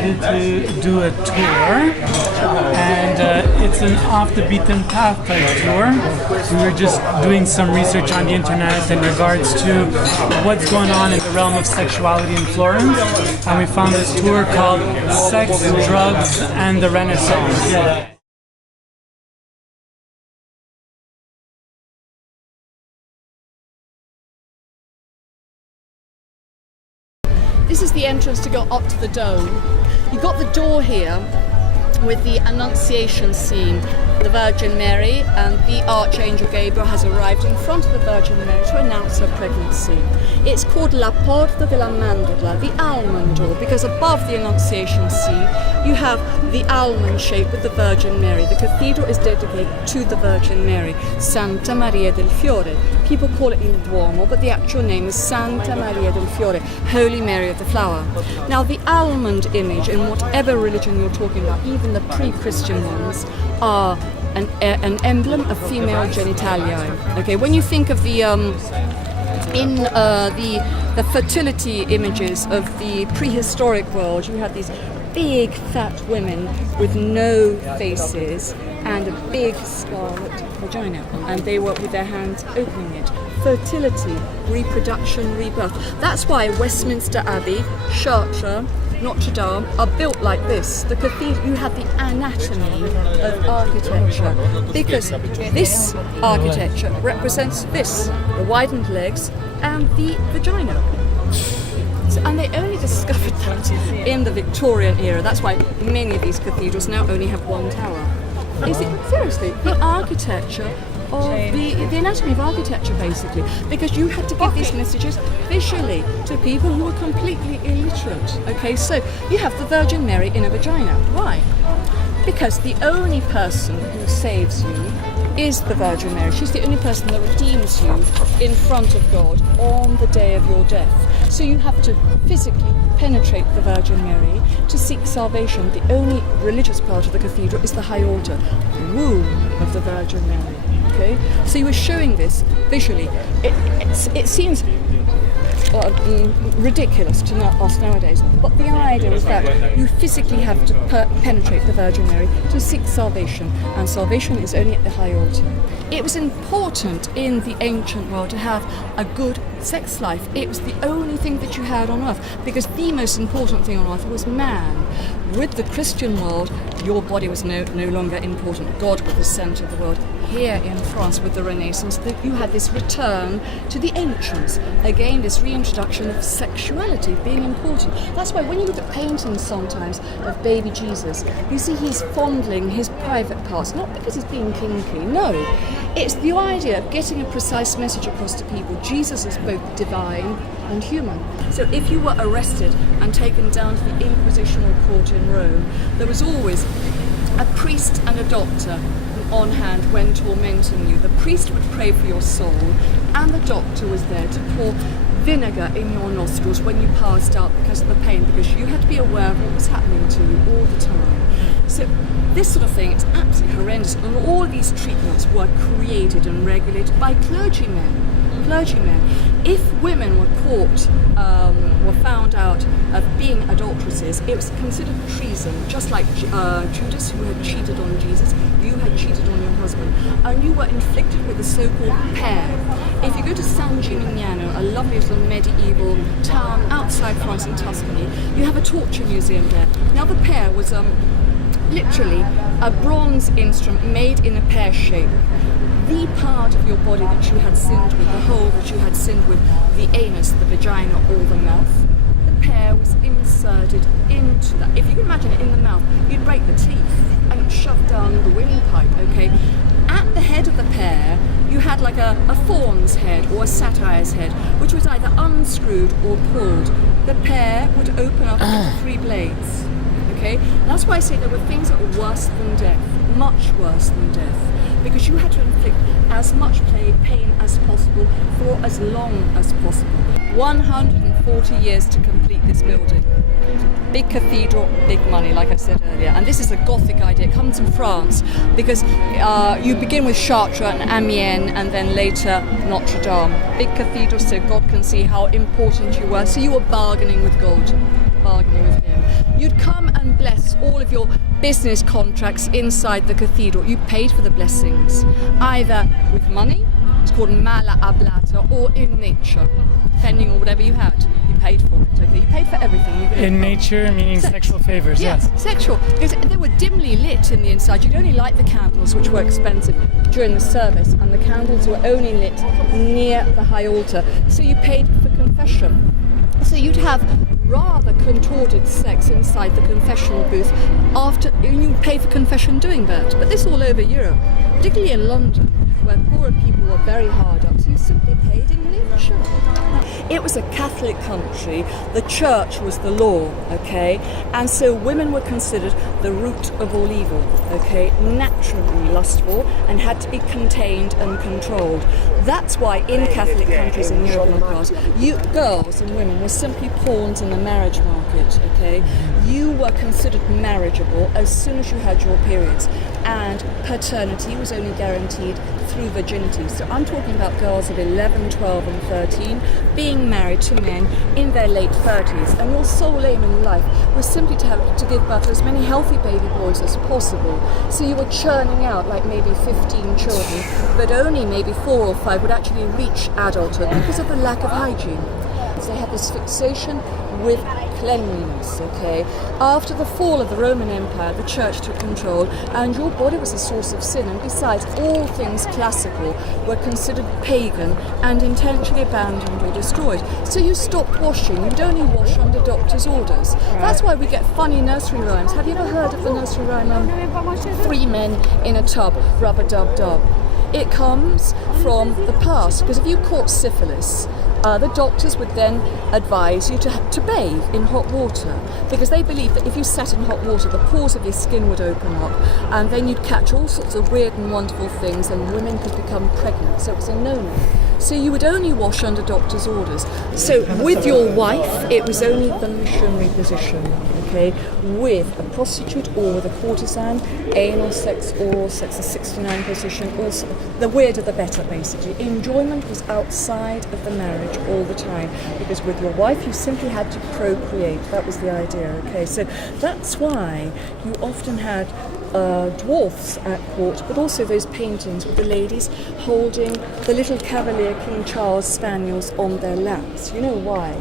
decided to do a tour, and it's an off the beaten path type tour. We were just doing some research on the internet in regards to what's going on in the realm of sexuality in Florence, and we found this tour called Sex, Drugs, and the Renaissance. This is the entrance to go up to the dome. You've got the door here with the Annunciation scene. The Virgin Mary and the Archangel Gabriel has arrived in front of the Virgin Mary to announce her pregnancy. It's called La Porta della Mandola, the almond door, because above the Annunciation scene you have the almond shape with the Virgin Mary. The cathedral is dedicated to the Virgin Mary, Santa Maria del Fiore. People call it Il Duomo, but the actual name is Santa Maria del Fiore, Holy Mary of the Flower. Now the almond image, in whatever religion you're talking about, even the pre-Christian ones, are an emblem of female genitalia. Okay, when you think of the fertility images of the prehistoric world, you have these big fat women with no faces and a big scarlet vagina, and they were with their hands opening it. Fertility, reproduction, rebirth. That's why Westminster Abbey, Chartres, Notre Dame are built like this. The cathedral, you have the anatomy of architecture, because this architecture represents this, the widened legs and the vagina. And they only discovered that in the Victorian era. That's why many of these cathedrals now only have one tower. Is it seriously the architecture of the anatomy of architecture, basically, because you had to give these messages visually to people who were completely illiterate. Okay, so you have the Virgin Mary in a vagina. Why? Because the only person who saves you is the Virgin Mary. She's the only person that redeems you in front of God on the day of your death. So you have to physically penetrate the Virgin Mary to seek salvation. The only religious part of the cathedral is the high altar, the womb of the Virgin Mary. Okay, so you were showing this visually. It seems ridiculous to us nowadays, but the idea is that you physically have to penetrate the Virgin Mary to seek salvation, and salvation is only at the high altar. It was important in the ancient world to have a good sex life. It was the only thing that you had on earth, because the most important thing on earth was man. With the Christian world, your body was no longer important. God was the centre of the world. Here in France, with the Renaissance, you had this return to the ancients. Again, this reintroduction of sexuality being important. That's why when you look at paintings sometimes of baby Jesus, you see he's fondling his private parts, not because he's being kinky, no. It's the idea of getting a precise message across to people. Jesus is both divine and human. So if you were arrested and taken down to the Inquisitional court in Rome, there was always a priest and a doctor on hand when tormenting you. The priest would pray for your soul, and the doctor was there to pour vinegar in your nostrils when you passed out because of the pain, because you had to be aware of what was happening to you all the time. So this sort of thing, it's absolutely horrendous, and all these treatments were created and regulated by clergymen. If women were caught, were found out of being adulteresses, it was considered treason, just like Judas, who had cheated on Jesus. You had cheated on your husband, and you were inflicted with a so-called pair. If you go to San Gimignano, a lovely little medieval town outside France in Tuscany, you have a torture museum there. Now the pair was literally a bronze instrument made in a pear shape. The part of your body that you had sinned with, the hole that you had sinned with, the anus, the vagina, or the mouth, the pear was inserted into that. If you can imagine it in the mouth, you'd break the teeth and it's shoved down the windpipe, okay? At the head of the pear, you had like a fawn's head or a satyr's head, which was either unscrewed or pulled. The pear would open up into 3 blades, okay? And that's why I say there were things that were worse than death, much worse than death, because you had to inflict as much pain as possible for as long as possible. 140 years to complete this building. Big cathedral, big money, like I said earlier. And this is a Gothic idea. It comes from France because you begin with Chartres and Amiens and then later Notre Dame. Big cathedral so God can see how important you were. So you were bargaining with God, bargaining with him. You'd come and bless all of your business contracts inside the cathedral. You paid for the blessings, either with money, it's called mala ablata, or in nature, depending on whatever you had. You paid for it, okay? You paid for everything. In nature, meaning sexual favors, yes. Sexual, because they were dimly lit in the inside. You'd only light the candles, which were expensive, during the service, and the candles were only lit near the high altar. So you paid for confession. So you'd have rather contorted sex inside the confessional booth after you pay for confession doing that. But this all over Europe, particularly in London, where poorer people were very hard up, so you simply paid in nature. It was a Catholic country, the church was the law, okay? And so women were considered the root of all evil, okay? Naturally lustful and had to be contained and controlled. That's why in Catholic countries in Europe and across, girls and women were simply pawns in the marriage market, okay? You were considered marriageable as soon as you had your periods, and paternity was only guaranteed through virginity. So I'm talking about girls of 11, 12 and 13 being married to men in their late 30s, and your sole aim in life was simply to give birth to as many healthy baby boys as possible. So you were churning out like maybe 15 children, but only maybe 4 or 5 would actually reach adulthood because of the lack of hygiene. So they had this fixation with cleanliness, okay? After the fall of the Roman Empire, the church took control, and your body was a source of sin, and besides, all things classical were considered pagan and intentionally abandoned or destroyed. So you stopped washing. You'd only wash under doctor's orders. That's why we get funny nursery rhymes. Have you ever heard of the nursery rhyme, 3 men in a tub, rub-a-dub-dub? It comes from the past, because if you caught syphilis, the doctors would then advise you to bathe in hot water, because they believed that if you sat in hot water, the pores of your skin would open up, and then you'd catch all sorts of weird and wonderful things, and women could become pregnant. So it was a no-no. So you would only wash under doctor's orders. So with your wife, it was only the missionary position, okay? With a prostitute or with a courtesan, anal sex, oral sex, a 69 position, also the weirder the better, basically. Enjoyment was outside of the marriage all the time, because with your wife you simply had to procreate. That was the idea, okay? So that's why you often had dwarfs at court, but also those paintings with the ladies holding the little Cavalier King Charles spaniels on their laps. You know why?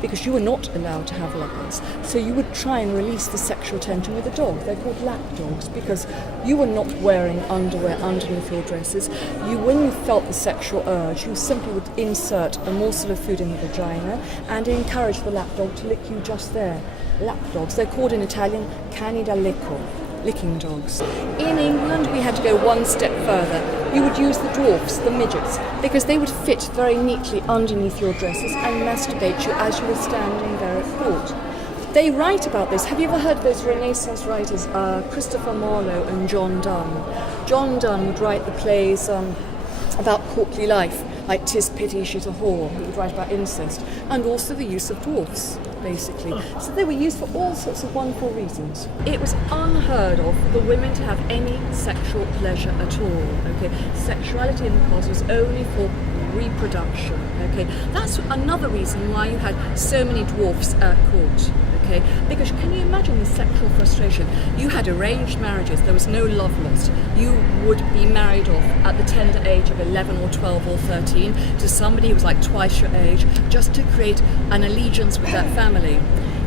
Because you were not allowed to have lovers. So you would try and release the sexual tension with a dog. They're called lap dogs, because you were not wearing underwear underneath your dresses. When you felt the sexual urge, you simply would insert a morsel of food in the vagina and encourage the lap dog to lick you just there. Lap dogs, they're called in Italian cani da lecco, licking dogs. In England, we had to go one step further. You would use the dwarfs, the midgets, because they would fit very neatly underneath your dresses and masturbate you as you were standing there at court. They write about this. Have you ever heard of those Renaissance writers, Christopher Marlowe and John Donne? John Donne would write the plays about courtly life, like 'Tis Pity She's a Whore. He would write about incest, and also the use of dwarfs, basically. So they were used for all sorts of wonderful reasons. It was unheard of for the women to have any sexual pleasure at all, okay? Sexuality in the past was only for reproduction, okay? That's another reason why you had so many dwarfs at court. Okay? Because can you imagine the sexual frustration? You had arranged marriages, there was no love lost. You would be married off at the tender age of 11 or 12 or 13 to somebody who was like twice your age, just to create an allegiance with that family.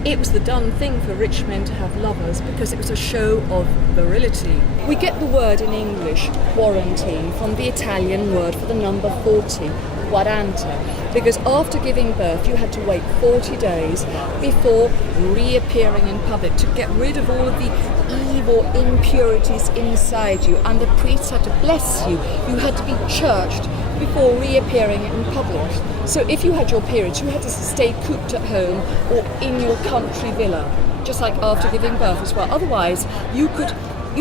It was the done thing for rich men to have lovers because it was a show of virility. We get the word in English, quarantine, from the Italian word for the number 40. 40, because after giving birth you had to wait 40 days before reappearing in public to get rid of all of the evil impurities inside you, and the priests had to bless you. You had to be churched before reappearing in public. So if you had your periods, you had to stay cooped at home or in your country villa, just like after giving birth as well. Otherwise you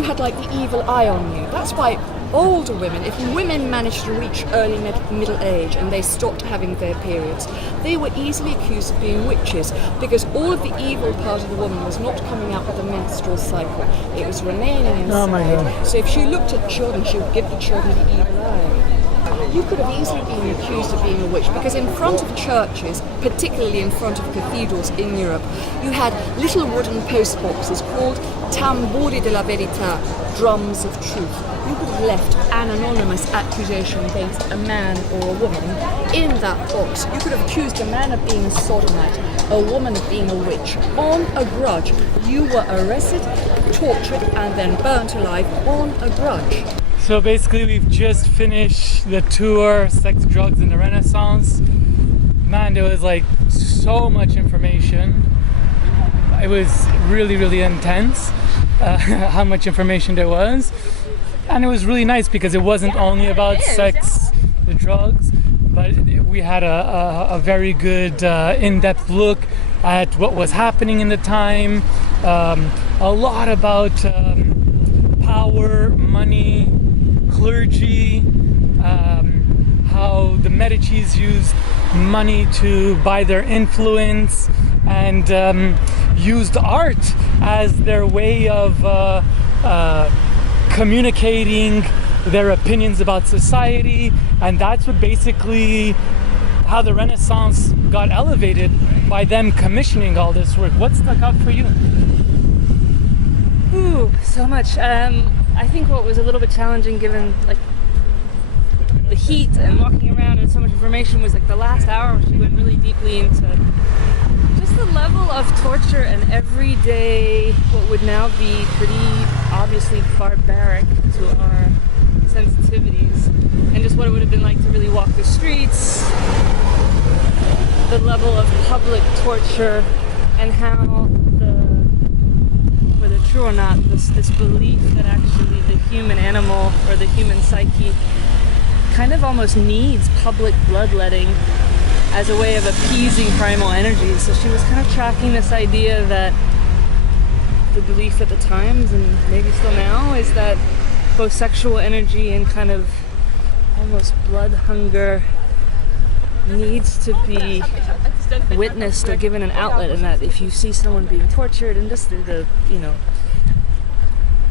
had like the evil eye on you. That's why older women, if women managed to reach early middle age and they stopped having their periods, they were easily accused of being witches, because all of the evil part of the woman was not coming out with the menstrual cycle. It was remaining inside. Oh my God. So if she looked at children, she would give the children the evil eye. you could have easily been accused of being a witch, because in front of churches, particularly in front of cathedrals in Europe, you had little wooden post boxes called tamburi della verità, drums of truth. You could have left an anonymous accusation against a man or a woman in that box. You could have accused a man of being a sodomite, a woman of being a witch, on a grudge. You were arrested, tortured, and then burnt alive on a grudge. So basically we've just finished the tour, Sex, Drugs, and the Renaissance. Man, there was like so much information. It was really, really intense, how much information there was. And it was really nice because it wasn't only about sex, the drugs, but we had a very good in-depth look at what was happening in the time, a lot about power, money, clergy, how the Medicis used money to buy their influence, and used art as their way of communicating their opinions about society. And that's what basically how the Renaissance got elevated, by them commissioning all this work. What stuck out for you? Ooh, so much. I think what was a little bit challenging, given like the heat and walking around and so much information, was like the last hour, where she went really deeply into just the level of torture and everyday, what would now be pretty obviously barbaric to our sensitivities, and just what it would have been like to really walk the streets, the level of public torture, and how whether true or not, this belief that actually the human animal or the human psyche kind of almost needs public bloodletting as a way of appeasing primal energies. So she was kind of tracking this idea that the belief at the times, and maybe still now, is that both sexual energy and kind of almost blood hunger needs to be witnessed or given an outlet, and that if you see someone being tortured, and just the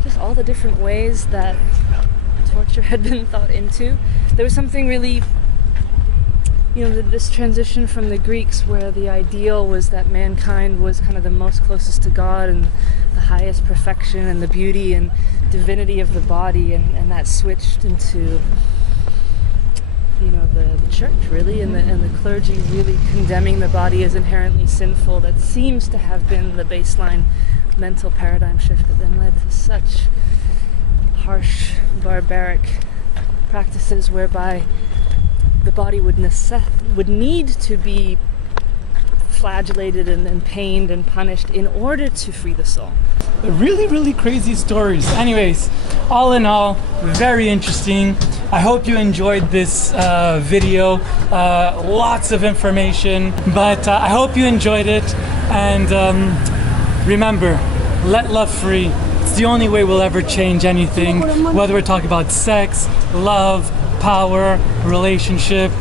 just all the different ways that torture had been thought into, there was something really, this transition from the Greeks, where the ideal was that mankind was kind of the most closest to God and the highest perfection and the beauty and divinity of the body, and that switched into the church really, and the clergy really condemning the body as inherently sinful. That seems to have been the baseline mental paradigm shift that then led to such harsh, barbaric practices whereby the body would need to be flagellated and pained and punished in order to free the soul. Really, really crazy stories. Anyways, all in all, very interesting. I hope you enjoyed this video. Lots of information, but I hope you enjoyed it. And remember, let love free. It's the only way we'll ever change anything, whether we're talking about sex, love, power, relationship.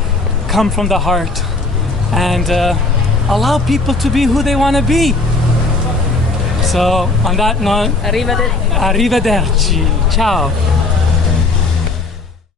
Come from the heart, and allow people to be who they want to be. So on that note, Arrivederci. arrivederci. Ciao.